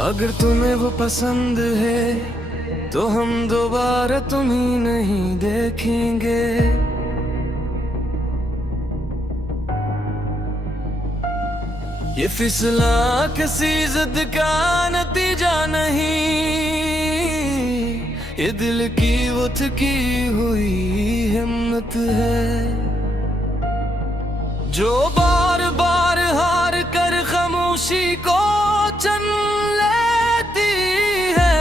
अगर तुम्हें वो पसंद है तो हम दोबारा तुम्हें नहीं देखेंगे। ये फिसला किसी जिद का नतीजा नहीं, ये दिल की वो थकी हुई हिम्मत है जो बार बार हार कर खामोशी को चुन लेती है।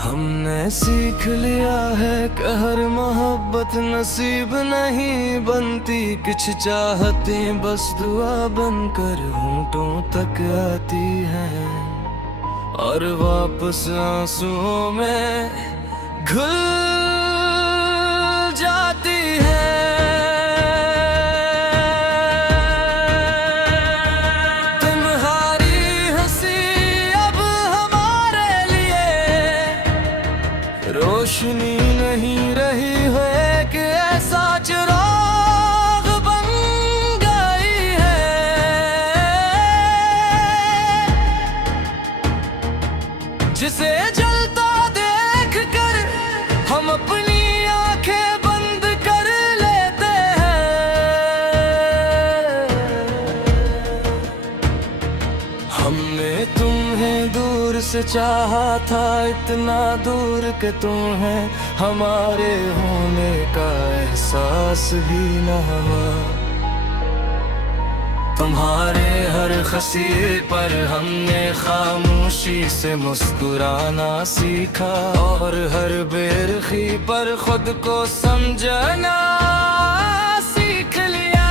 हमने सीख लिया है कि हर मोहब्बत नसीब नहीं बनती, कुछ चाहतें बस दुआ बनकर होंठों तक आती हैं और वापस आंसुओं में घुल जाती है। तुम्हारी हंसी अब हमारे लिए रोशनी नहीं रही है कि ऐसा चिराग बन गई है जिसे जलता देख कर हम अपनी आंखें बंद कर लेते हैं। हमने तुम्हें दूर से चाहा था, इतना दूर के तुम्हें हमारे होने का एहसास भी न हुआ। तुम्हारे हर खसी पर हमने खामोशी से मुस्कुराना सीखा और हर बेरखी पर खुद को समझना सीख लिया।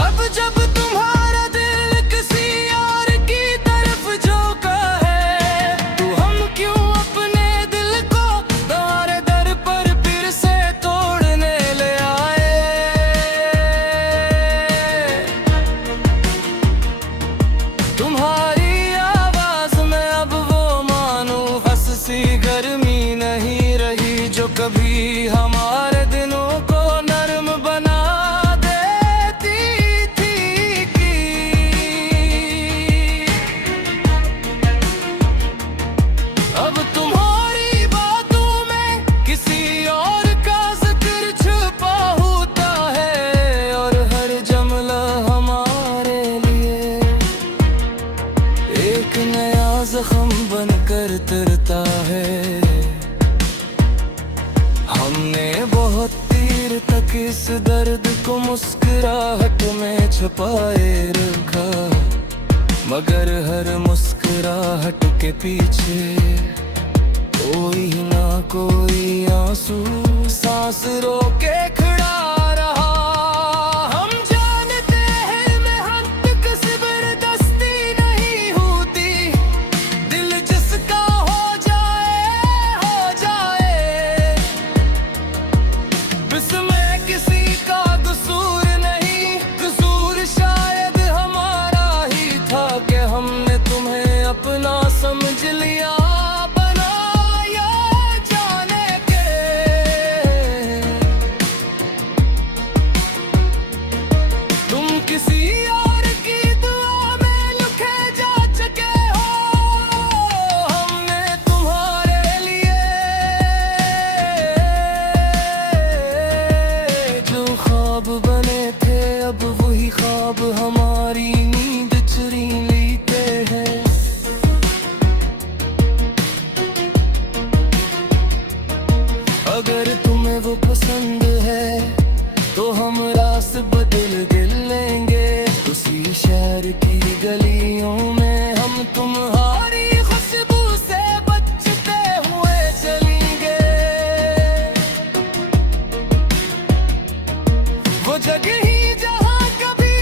अब जब तुम्हारा दिल किसी और की तरफ झोंका है तो हम क्यों अपने दिल को तुम्हारे दर पर फिर से तोड़ने ले आए। तुम्हारी आवाज में अब वो मानो हंसी गर्मी नहीं रही जो कभी हमारे दिनों को नर्म बना अब तुम्हारी बातों में किसी और का जिक्र छुपा होता है और हर जुमला हमारे लिए एक नया जख्म बनकर तरता है। हमने बहुत देर तक इस दर्द को मुस्कुराहट में छुपाए रखा, मगर हर मुस्कुराहट के पीछे कोई ना कोई आंसू सांस रोके खड़ा रहा। हम जानते हैं मेहनत किसी जबरदस्ती नहीं होती, दिल जिसका हो जाए इसमें किसी का कसूर नहीं। कसूर शायद हमारा ही था कि हमने तुम्हें अपना समझ लिया बनाया जाने के। तुम किसी और की दुआ में लिखे जा चुके हो, हमने तुम्हारे लिए जो ख्वाब बने थे अब वही ख्वाब हमारी नींद चुरा लेते हैं। अगर तुम्हें वो पसंद है तो हम रास्ते बदल लेंगे, उसी शहर की गलियों में हम तुम्हारी खुशबू से बचते हुए चलेंगे। वो जगह ही जहाँ कभी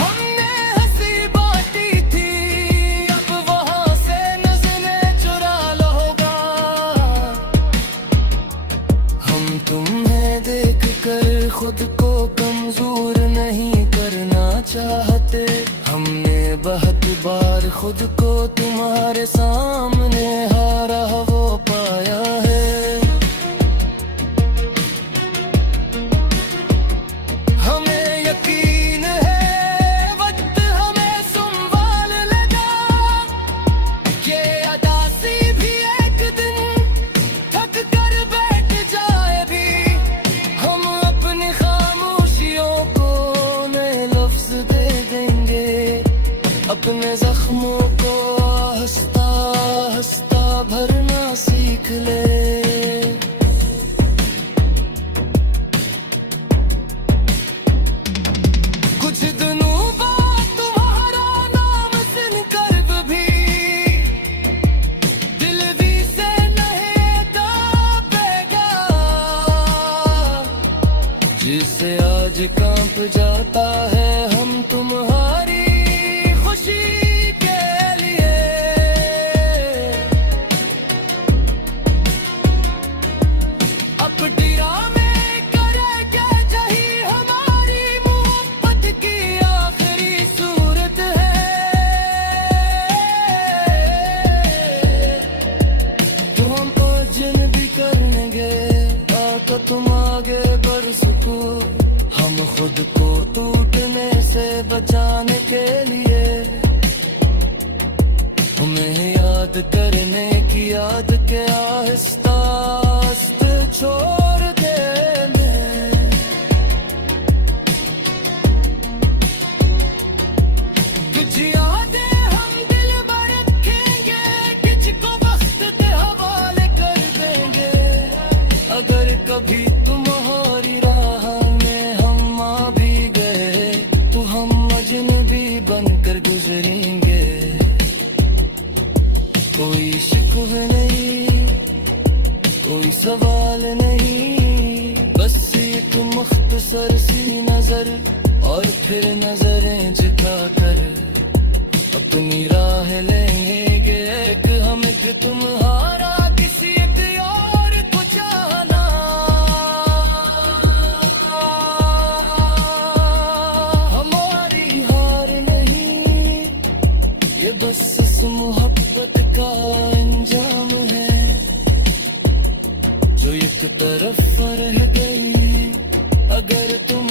हमने हंसी बांटी थी अब वहाँ से नजरें चुरा लोगा। हम तुम्हें देख कर खुद को कमजोर नहीं करना चाहते, हमने बहुत बार खुद को तुम्हारे सामने हारा वो पाया है। हमें यकीन है वक्त हमें संभाल लेगा, ये अदासी भी एक दिन थक कर बैठ जाए भी। हम अपनी खामोशियों को नए लफ्ज दे देंगे, अपने जख्मों को हंसता हंसता भरना सीख ले। कुछ दिनों बाद तुम्हारा नाम सुनकर भी दिल भी से नहीं कांपेगा, जिससे आज कांप जाता है हम तुम्हारी खुशी के लिए। अब ड्रामे करेंगे जही हमारी मोहब्बत की आखिरी सूरत है। तो हम अर्जन भी करेंगे आका तुम आगे बढ़ सको, हम खुद को टूटने से बचाने के लिए। हमें याद करने की याद के आहिस्ता आहिस्ता छोड़ देने। कुछ यादें हम दिल में रखेंगे, कुछ को वक्त के हवाले कर देंगे। अगर कभी तुम्हारी राह में हम आ भी गए तो हम अजनबी बनकर गुजरेंगे। कोई शिकवा नहीं, कोई सवाल नहीं, बस एक मुख्तसर सी नजर और फिर नजरें झुका कर अपनी राह लेंगे। एक हम एक तुम्हारा किसी एक और को चाहना, हमारी हार नहीं, ये बस इस मोहब्बत का अंजाम है जो एक तरफ रह गई। अगर तुम